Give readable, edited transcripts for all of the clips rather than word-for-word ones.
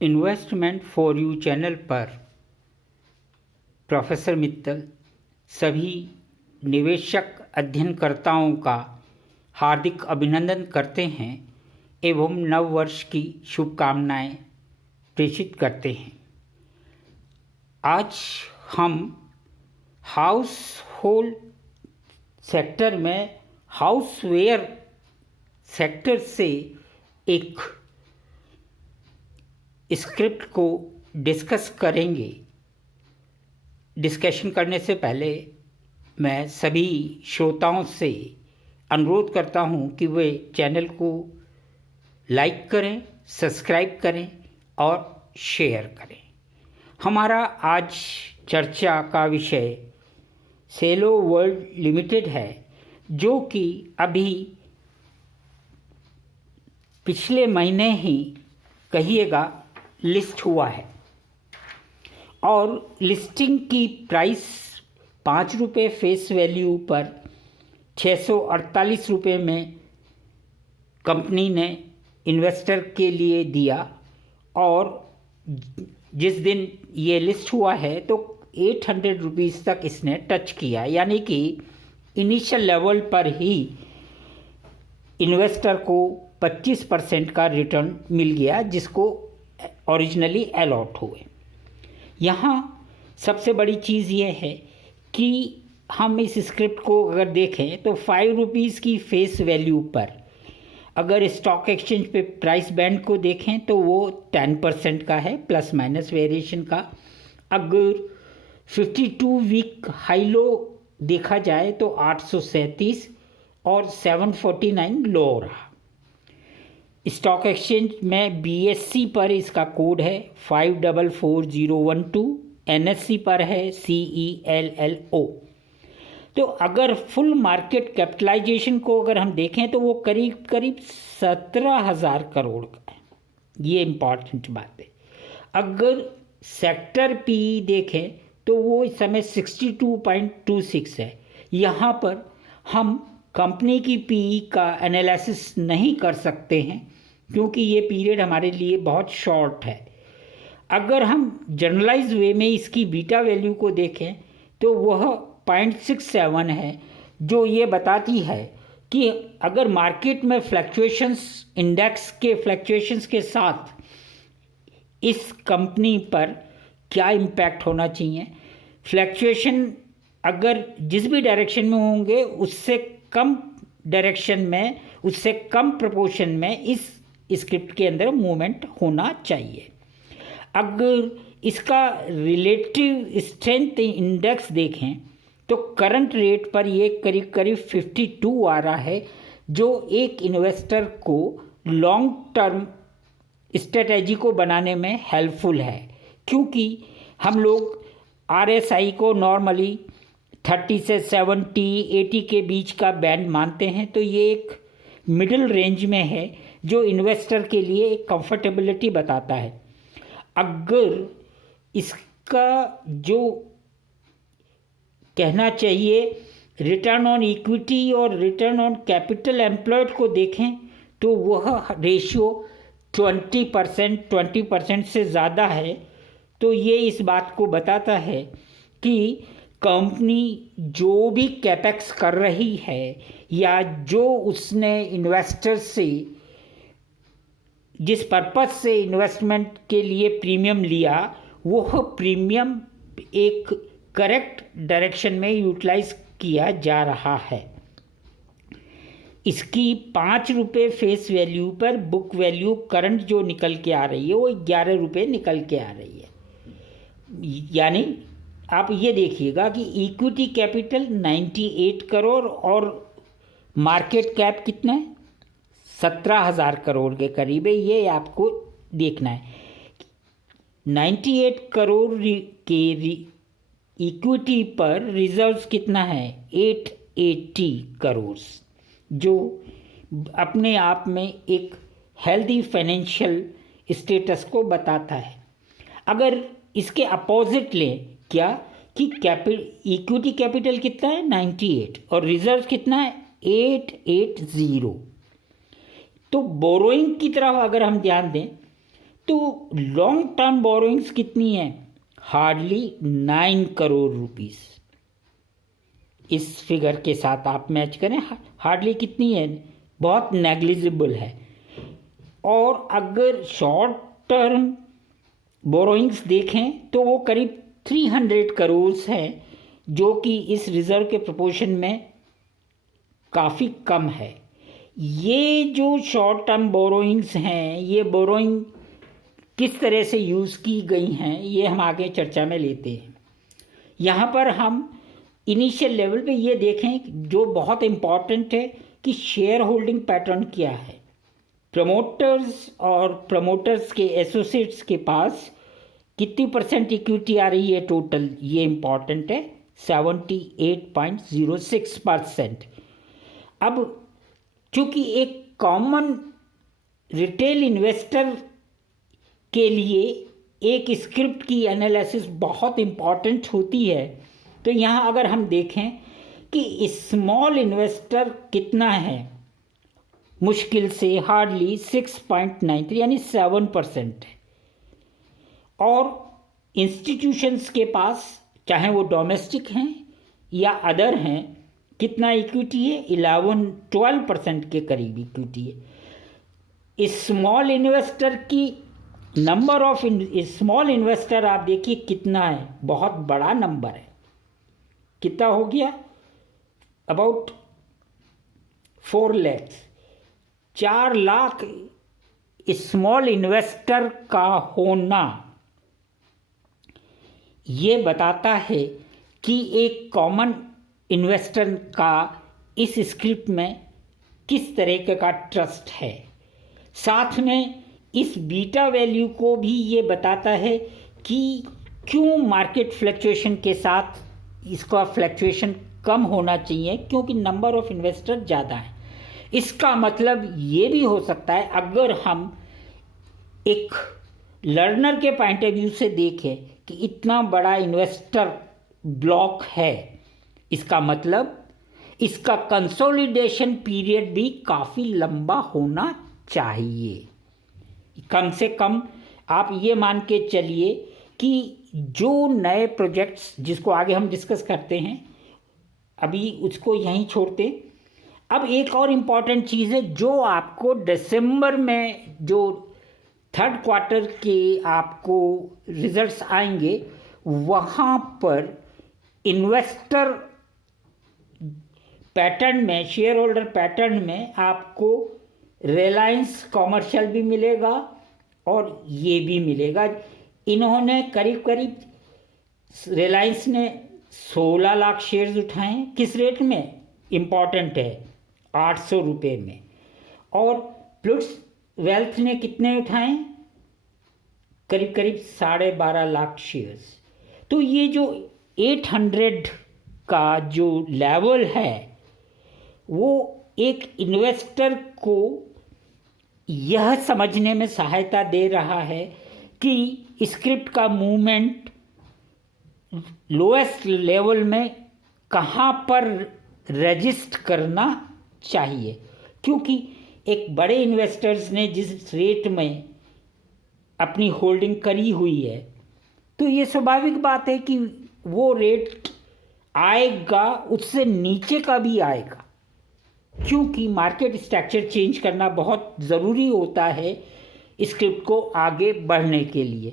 Investment for you channel पर professor Mittal सभी निवेशक अध्ययनकर्ताओं का हार्दिक अभिनंदन करते हैं एवं नव वर्ष की शुभकामनाएं प्रेषित करते हैं। आज हम हाउस होल्ड सेक्टर में हाउसवेयर सेक्टर से एक स्क्रिप्ट को डिस्कस करेंगे। डिस्कशन करने से पहले मैं सभी श्रोताओं से अनुरोध करता हूं कि वे चैनल को लाइक करें, सब्सक्राइब करें और शेयर करें। हमारा आज चर्चा का विषय सेलो वर्ल्ड लिमिटेड है, जो कि अभी पिछले महीने ही कहिएगा लिस्ट हुआ है और लिस्टिंग की प्राइस 5 रुपये फेस वैल्यू पर 648 रुपये में कंपनी ने इन्वेस्टर के लिए दिया और जिस दिन ये लिस्ट हुआ है तो 800 रुपीज़ तक इसने टच किया, यानी कि इनिशियल लेवल पर ही इन्वेस्टर को 25% का रिटर्न मिल गया, जिसको ओरिजिनली अलॉट हुए। यहाँ सबसे बड़ी चीज़ ये है कि हम इस स्क्रिप्ट को अगर देखें तो 5 रुपीज़ की फेस वैल्यू पर अगर स्टॉक एक्सचेंज पे प्राइस बैंड को देखें तो वो 10% का है, प्लस माइनस वेरिएशन का। अगर 52 वीक हाई लो देखा जाए तो 837 और 749 लो रहा। स्टॉक एक्सचेंज में BSE पर इसका कोड है 544012, NSE पर है CELLO। तो अगर फुल मार्केट कैपिटलाइजेशन को अगर हम देखें तो वो करीब करीब 17,000 करोड़ का है। ये इम्पॉर्टेंट बात है। अगर सेक्टर PE देखें तो वो इस समय 62.26 है। यहाँ पर हम कंपनी की PE का एनालिसिस नहीं कर सकते हैं क्योंकि ये पीरियड हमारे लिए बहुत शॉर्ट है। अगर हम जनरलाइज वे में इसकी बीटा वैल्यू को देखें तो वह 0.67 है, जो ये बताती है कि अगर मार्केट में फ्लक्चुएशंस, इंडेक्स के फ्लक्चुएशंस के साथ इस कंपनी पर क्या इम्पैक्ट होना चाहिए। फ्लक्चुएशन अगर जिस भी डायरेक्शन में होंगे उससे कम डायरेक्शन में, उससे कम प्रोपोर्शन में इस स्क्रिप्ट के अंदर मूवमेंट होना चाहिए। अगर इसका रिलेटिव स्ट्रेंथ इंडेक्स देखें तो करंट रेट पर ये करीब करीब 52 आ रहा है, जो एक इन्वेस्टर को लॉन्ग टर्म स्ट्रेटजी को बनाने में हेल्पफुल है, क्योंकि हम लोग RSI को नॉर्मली 30 से 70-80 के बीच का बैंड मानते हैं। तो ये एक मिडिल रेंज में है जो इन्वेस्टर के लिए एक कंफर्टेबिलिटी बताता है। अगर इसका जो कहना चाहिए रिटर्न ऑन इक्विटी और रिटर्न ऑन कैपिटल एम्प्लॉयड को देखें तो वह रेशियो 20% से ज़्यादा है। तो ये इस बात को बताता है कि कंपनी जो भी कैपेक्स कर रही है या जो उसने इन्वेस्टर से जिस पर्पस से इन्वेस्टमेंट के लिए प्रीमियम लिया, वह प्रीमियम एक करेक्ट डायरेक्शन में यूटिलाइज किया जा रहा है। इसकी 5 रुपये फेस वैल्यू पर बुक वैल्यू करंट जो निकल के आ रही है वो 11 रुपये निकल के आ रही है। यानी आप ये देखिएगा कि इक्विटी कैपिटल 98 करोड़ और मार्केट कैप कितना है, 17,000 करोड़ के करीब है। ये आपको देखना है। 98 करोड़ के इक्विटी पर रिजर्व्स कितना है, 880 करोड़, जो अपने आप में एक हेल्दी फाइनेंशियल स्टेटस को बताता है। अगर इसके अपोजिट लें क्या कि इक्विटी कैपिटल कितना है 98 और रिजर्व कितना है 880, तो बोरोइंग की तरफ अगर हम ध्यान दें तो लॉन्ग टर्म बोरोइंग्स कितनी है? Hardly 9 crore rupees. इस फिगर के साथ आप मैच करें, हार्डली कितनी है? बहुत नेग्लिजिबल है। और अगर शॉर्ट टर्म बोरोइंग्स देखें तो वो करीब 300 करोड़ है, जो कि इस रिजर्व के प्रोपोर्शन में काफ़ी कम है। ये जो शॉर्ट टर्म बोरोइंग्स हैं, ये बोरोइंग किस तरह से यूज़ की गई हैं, ये हम आगे चर्चा में लेते हैं। यहाँ पर हम इनिशियल लेवल पे ये देखें जो बहुत इम्पॉर्टेंट है कि शेयर होल्डिंग पैटर्न क्या है। प्रमोटर्स और प्रमोटर्स के एसोसिएट्स के पास कितनी परसेंट इक्विटी आ रही है टोटल, ये इम्पॉर्टेंट है, 78.06%। अब चूँकि एक कॉमन रिटेल इन्वेस्टर के लिए एक स्क्रिप्ट की एनालिसिस बहुत इम्पॉर्टेंट होती है, तो यहाँ अगर हम देखें कि स्मॉल इन्वेस्टर कितना है, मुश्किल से हार्डली 6.93 यानी 7% है। और इंस्टीट्यूशंस के पास, चाहे वो डोमेस्टिक हैं या अदर हैं, कितना इक्विटी है? 11-12% के करीब इक्विटी है। स्मॉल इन्वेस्टर की नंबर ऑफ स्मॉल इन्वेस्टर आप देखिए कितना है, बहुत बड़ा नंबर है। कितना हो गया? About 4 lakh. 4 lakh small investor का होना ये बताता है कि एक कॉमन इन्वेस्टर का इस स्क्रिप्ट में किस तरह का ट्रस्ट है। साथ में इस बीटा वैल्यू को भी ये बताता है कि क्यों मार्केट फ्लक्चुएशन के साथ इसका फ्लक्चुएशन कम होना चाहिए, क्योंकि नंबर ऑफ इन्वेस्टर ज़्यादा है। इसका मतलब ये भी हो सकता है, अगर हम एक लर्नर के पॉइंट ऑफ व्यू से देखें कि इतना बड़ा इन्वेस्टर ब्लॉक है, इसका मतलब इसका कंसोलिडेशन पीरियड भी काफ़ी लंबा होना चाहिए। कम से कम आप ये मान के चलिए कि जो नए प्रोजेक्ट्स, जिसको आगे हम डिस्कस करते हैं, अभी उसको यहीं छोड़ते। अब एक और इम्पॉर्टेंट चीज़ है जो आपको दिसंबर में जो 3rd क्वार्टर के आपको रिजल्ट्स आएंगे, वहाँ पर इन्वेस्टर पैटर्न में, शेयर होल्डर पैटर्न में आपको रिलायंस कॉमर्शियल भी मिलेगा और ये भी मिलेगा। इन्होंने करीब करीब, रिलायंस ने 16 लाख शेयर्स उठाए। किस रेट में? इम्पॉर्टेंट है, 800 रुपये में। और प्लुट्स वेल्थ ने कितने उठाए? करीब करीब 12.5 लाख शेयर्स। तो ये जो 800 का जो लेवल है, वो एक इन्वेस्टर को यह समझने में सहायता दे रहा है कि स्क्रिप्ट का मूवमेंट लोएस्ट लेवल में कहाँ पर रजिस्ट करना चाहिए, क्योंकि एक बड़े इन्वेस्टर्स ने जिस रेट में अपनी होल्डिंग करी हुई है, तो ये स्वाभाविक बात है कि वो रेट आएगा, उससे नीचे का भी आएगा, क्योंकि मार्केट स्ट्रक्चर चेंज करना बहुत ज़रूरी होता है स्क्रिप्ट को आगे बढ़ने के लिए।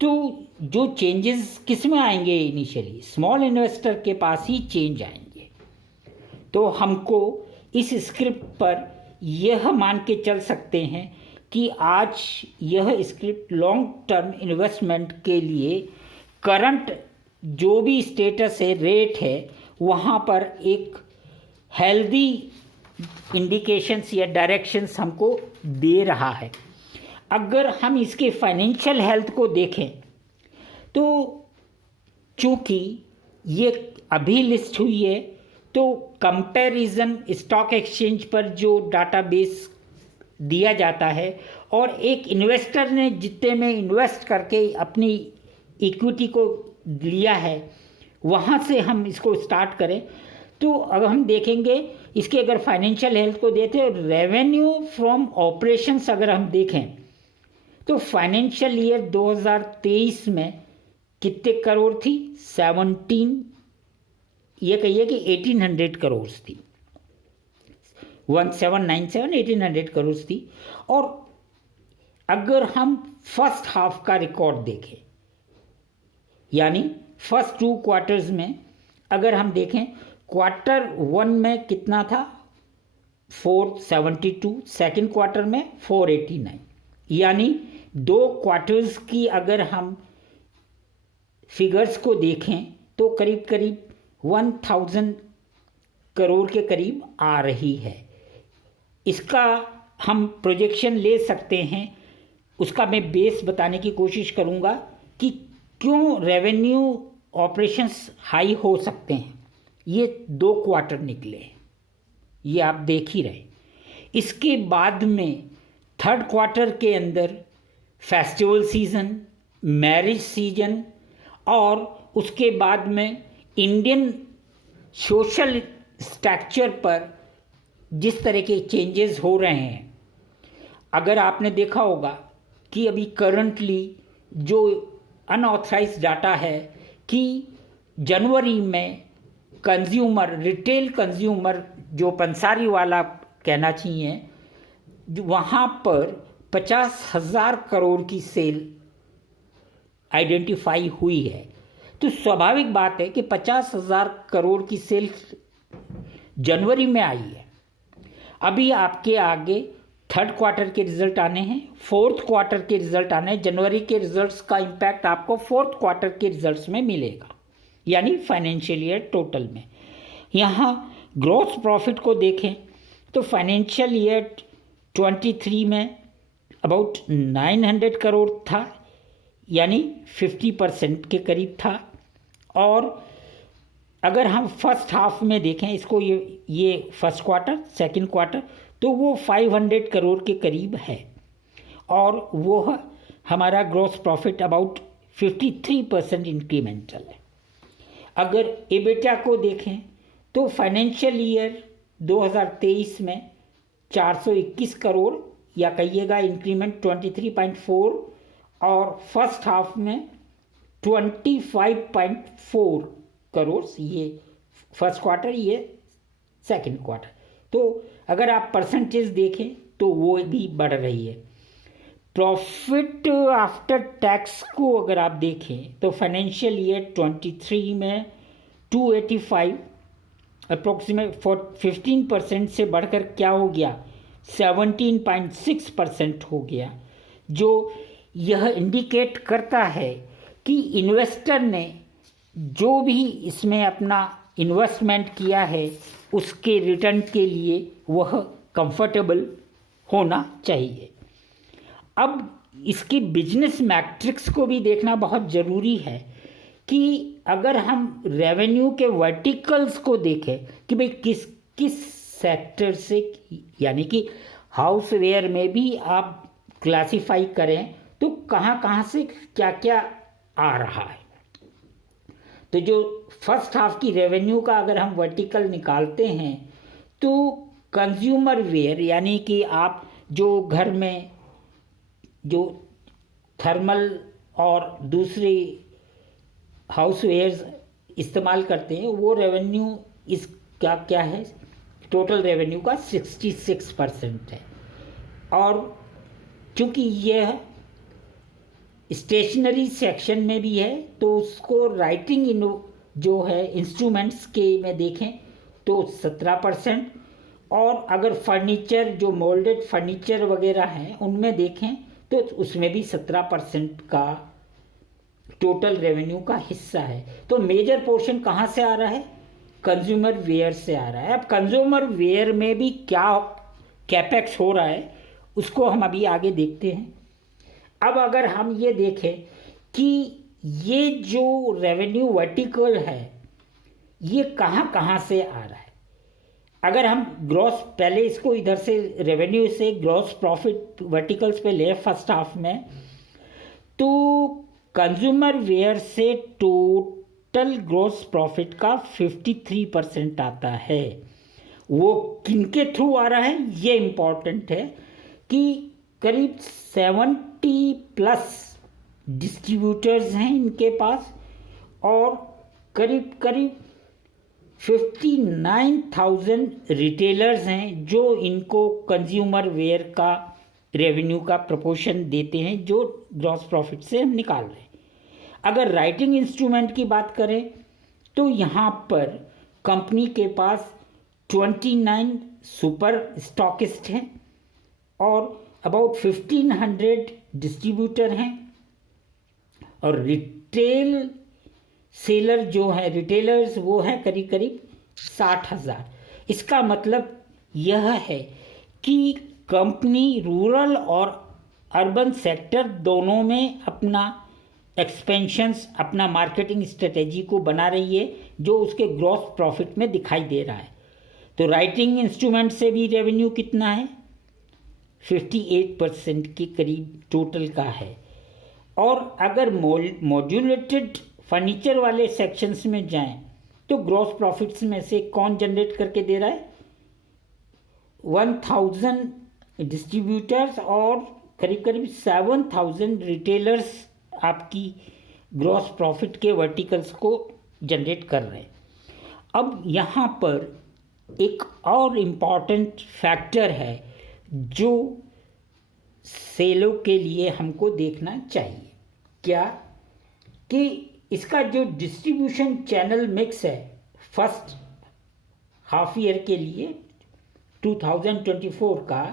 तो जो चेंजेस किस में आएंगे? इनिशियली स्मॉल इन्वेस्टर के पास ही चेंज आएंगे। तो हमको इस स्क्रिप्ट पर यह मान के चल सकते हैं कि आज यह स्क्रिप्ट लॉन्ग टर्म इन्वेस्टमेंट के लिए करंट जो भी स्टेटस है, रेट है, वहाँ पर एक हेल्दी इंडिकेशंस या डायरेक्शंस हमको दे रहा है। अगर हम इसके फाइनेंशियल हेल्थ को देखें तो चूँकि ये अभी लिस्ट हुई है, तो कंपैरिजन स्टॉक एक्सचेंज पर जो डाटाबेस दिया जाता है और एक इन्वेस्टर ने जितने में इन्वेस्ट करके अपनी इक्विटी को लिया है, वहाँ से हम इसको स्टार्ट करें तो अब हम देखेंगे इसके अगर फाइनेंशियल हेल्थ को देते हैं, रेवेन्यू फ्रॉम ऑपरेशंस अगर हम देखें तो फाइनेंशियल ईयर 2023 में कितने करोड़ थी? 17, ये कहिए कि 1800 करोड़ थी, 1797 1800 करोड़ थी। और अगर हम फर्स्ट हाफ का रिकॉर्ड देखें, यानी फर्स्ट 2 क्वार्टर्स में अगर हम देखें, क्वार्टर 1 में कितना था? 472, सेकेंड क्वार्टर में 489, यानी 2 क्वार्टर्स की अगर हम फिगर्स को देखें तो करीब करीब 1000 करोड़ के करीब आ रही है। इसका हम प्रोजेक्शन ले सकते हैं, उसका मैं बेस बताने की कोशिश करूंगा कि क्यों रेवेन्यू ऑपरेशंस हाई हो सकते हैं। ये 2 क्वार्टर निकले, ये आप देख ही रहे। इसके बाद में थर्ड क्वार्टर के अंदर फेस्टिवल सीज़न, मैरिज सीजन और उसके बाद में इंडियन सोशल स्ट्रक्चर पर जिस तरह के चेंजेस हो रहे हैं, अगर आपने देखा होगा कि अभी करंटली जो अनऑथराइज्ड डाटा है कि जनवरी में कंज्यूमर, रिटेल कंज्यूमर जो पंसारी वाला कहना चाहिए, वहाँ पर 50,000 करोड़ की सेल आइडेंटिफाई हुई है। तो स्वाभाविक बात है कि 50,000 करोड़ की सेल जनवरी में आई है। अभी आपके आगे थर्ड क्वार्टर के रिजल्ट आने हैं, फोर्थ क्वार्टर के रिजल्ट आने हैं। जनवरी के रिजल्ट्स का इम्पैक्ट आपको फोर्थ क्वार्टर के रिजल्ट्स में मिलेगा, यानी फाइनेंशियल ईयर टोटल में। यहाँ ग्रॉस प्रॉफिट को देखें तो फाइनेंशियल ईयर 23 में अबाउट 900 करोड़ था, यानी 50% के करीब था। और अगर हम फर्स्ट हाफ में देखें इसको, ये फर्स्ट क्वार्टर, सेकंड क्वार्टर, तो वो 500 करोड़ के करीब है। और वो हमारा ग्रॉस प्रॉफिट अबाउट 53% इंक्रीमेंटल है। अगर एबिटा को देखें तो फाइनेंशियल ईयर 2023 में 421 करोड़, या कहिएगा इंक्रीमेंट 23.4, और फर्स्ट हाफ में 25.4 करोड़, ये फर्स्ट क्वार्टर, ये सेकंड क्वार्टर। तो अगर आप परसेंटेज देखें तो वो भी बढ़ रही है। प्रॉफिट आफ्टर टैक्स को अगर आप देखें तो फाइनेंशियल ईयर 23 में 285 अप्रोक्सीमेट 15% से बढ़कर क्या हो गया? 17.6% हो गया, जो यह इंडिकेट करता है कि इन्वेस्टर ने जो भी इसमें अपना इन्वेस्टमेंट किया है उसके रिटर्न के लिए वह कंफर्टेबल होना चाहिए। अब इसकी बिजनेस मैट्रिक्स को भी देखना बहुत ज़रूरी है कि अगर हम रेवेन्यू के वर्टिकल्स को देखें कि भाई किस किस सेक्टर से, यानी कि हाउसवेयर में भी आप क्लासिफाई करें तो कहाँ कहाँ से क्या क्या आ रहा है। तो जो फर्स्ट हाफ की रेवेन्यू का अगर हम वर्टिकल निकालते हैं तो कंज्यूमर वेयर, यानी कि आप जो घर में जो थर्मल और दूसरी हाउसवेयर्स इस्तेमाल करते हैं, वो रेवेन्यू इसका क्या है? टोटल रेवेन्यू का 66% है। और चूँकि यह स्टेशनरी सेक्शन में भी है तो उसको राइटिंग जो है इंस्ट्रूमेंट्स के में देखें तो 17%, और अगर फर्नीचर जो मोल्डेड फर्नीचर वगैरह हैं उनमें देखें तो उसमें भी 17% का टोटल रेवेन्यू का हिस्सा है। तो मेजर पोर्शन कहाँ से आ रहा है? कंज्यूमर वेयर से आ रहा है। अब कंज्यूमर वेयर में भी क्या कैपेक्स हो रहा है उसको हम अभी आगे देखते हैं। अब अगर हम ये देखें कि ये जो रेवेन्यू वर्टिकल है ये कहाँ कहाँ से आ रहा है, अगर हम ग्रॉस, पहले इसको इधर से रेवेन्यू से ग्रॉस प्रॉफिट वर्टिकल्स पे ले फर्स्ट हाफ में, तो कंज्यूमर वेयर से टोटल ग्रॉस प्रॉफिट का 53% आता है। वो किनके थ्रू आ रहा है ये इम्पॉर्टेंट है कि करीब 40+ डिस्ट्रीब्यूटर्स हैं इनके पास और करीब करीब 59,000 रिटेलर्स हैं जो इनको कंज्यूमर वेयर का रेवेन्यू का प्रोपोर्शन देते हैं जो ग्रॉस प्रॉफिट से हम निकाल रहे हैं। अगर राइटिंग इंस्ट्रूमेंट की बात करें तो यहाँ पर कंपनी के पास 29 सुपर स्टॉकिस्ट हैं और अबाउट 1500 डिस्ट्रीब्यूटर हैं और रिटेल सेलर जो है रिटेलर्स वो है करीब करीब 60,000। इसका मतलब यह है कि कंपनी रूरल और अर्बन सेक्टर दोनों में अपना एक्सपेंशंस अपना मार्केटिंग स्ट्रेटेजी को बना रही है जो उसके ग्रॉस प्रॉफिट में दिखाई दे रहा है। तो राइटिंग इंस्ट्रूमेंट से भी रेवेन्यू कितना है 58% के करीब टोटल का है। और अगर मॉड्यूलेटेड फर्नीचर वाले सेक्शंस में जाएं तो ग्रॉस प्रॉफिट्स में से कौन जनरेट करके दे रहा है 1000 डिस्ट्रीब्यूटर्स और करीब करीब 7000 रिटेलर्स आपकी ग्रॉस प्रॉफिट के वर्टिकल्स को जनरेट कर रहे हैं। अब यहाँ पर एक और इम्पॉर्टेंट फैक्टर है जो सेलों के लिए हमको देखना चाहिए क्या कि इसका जो डिस्ट्रीब्यूशन चैनल मिक्स है फर्स्ट हाफ ईयर के लिए 2024 का,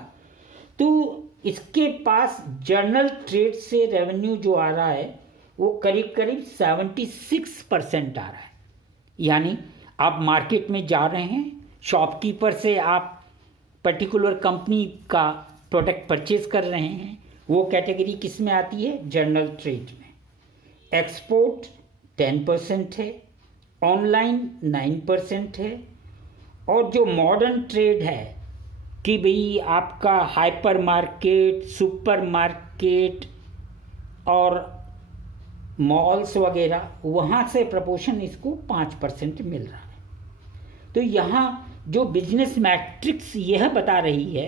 तो इसके पास जनरल ट्रेड से रेवेन्यू जो आ रहा है वो करीब करीब 76% आ रहा है। यानी आप मार्केट में जा रहे हैं, शॉपकीपर से आप पर्टिकुलर कंपनी का प्रोडक्ट परचेज कर रहे हैं, वो कैटेगरी किस में आती है जनरल ट्रेड में। एक्सपोर्ट 10% है, ऑनलाइन 9% है और जो मॉडर्न ट्रेड है कि भाई आपका हाइपर मार्केट सुपर मार्केट और मॉल्स वगैरह वहाँ से प्रपोर्शन इसको 5% मिल रहा है। तो यहाँ जो बिजनेस मैट्रिक्स यह बता रही है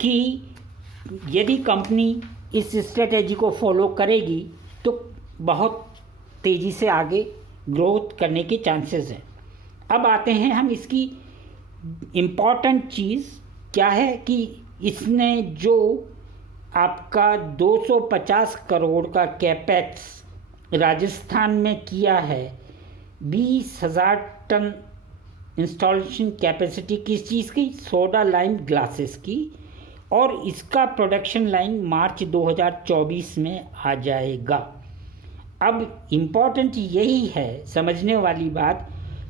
कि यदि कंपनी इस स्ट्रेटेजी को फॉलो करेगी तो बहुत तेज़ी से आगे ग्रोथ करने के चांसेस हैं। अब आते हैं हम इसकी इम्पॉर्टेंट चीज़ क्या है कि इसने जो आपका 250 करोड़ का कैपेक्स राजस्थान में किया है, 20,000 टन इंस्टॉलेशन कैपेसिटी किस चीज़ की सोडा लाइम ग्लासेस की और इसका प्रोडक्शन लाइन मार्च 2024 में आ जाएगा। अब इम्पॉर्टेंट यही है समझने वाली बात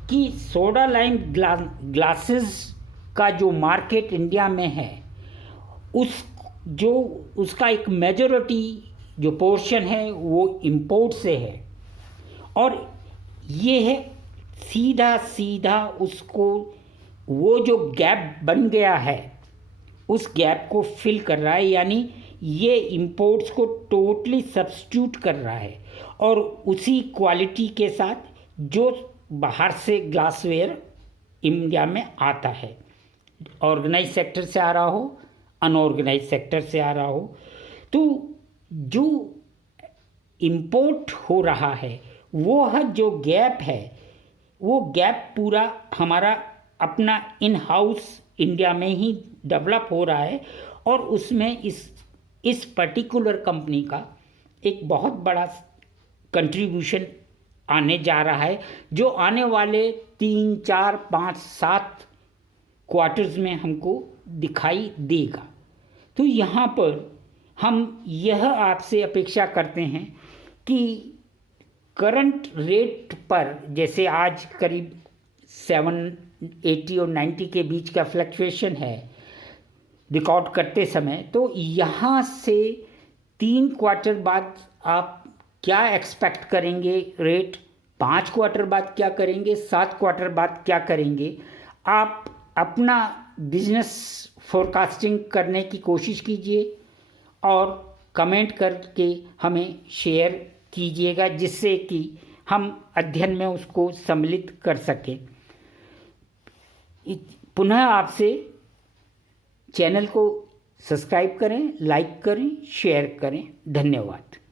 कि सोडा लाइम ग्लासेस का जो मार्केट इंडिया में है उसका एक मेजॉरिटी जो पोर्शन है वो इंपोर्ट से है और ये है सीधा उसको वो जो गैप बन गया है उस गैप को फिल कर रहा है। यानी ये इंपोर्ट्स को टोटली सब्स्टिट्यूट कर रहा है और उसी क्वालिटी के साथ जो बाहर से ग्लासवेयर इंडिया में आता है, ऑर्गेनाइज सेक्टर से आ रहा हो अनऑर्गेनाइज सेक्टर से आ रहा हो, तो जो इंपोर्ट हो रहा है वो जो गैप है वो गैप पूरा हमारा अपना इन हाउस इंडिया में ही डेवलप हो रहा है और उसमें इस पर्टिकुलर कंपनी का एक बहुत बड़ा कंट्रीब्यूशन आने जा रहा है जो आने वाले 3, 4, 5, 7 क्वार्टर्स में हमको दिखाई देगा। तो यहाँ पर हम यह आपसे अपेक्षा करते हैं कि करंट रेट पर जैसे आज करीब 780 और 90 के बीच का फ्लक्चुएशन है रिकॉर्ड करते समय, तो यहाँ से 3 क्वार्टर बाद आप क्या एक्सपेक्ट करेंगे रेट, 5 क्वार्टर बाद क्या करेंगे, 7 क्वार्टर बाद क्या करेंगे, आप अपना बिजनेस फोरकास्टिंग करने की कोशिश कीजिए और कमेंट करके हमें शेयर कीजिएगा जिससे कि हम अध्ययन में उसको सम्मिलित कर सकें। पुनः आपसे चैनल को सब्सक्राइब करें, लाइक करें, शेयर करें। धन्यवाद।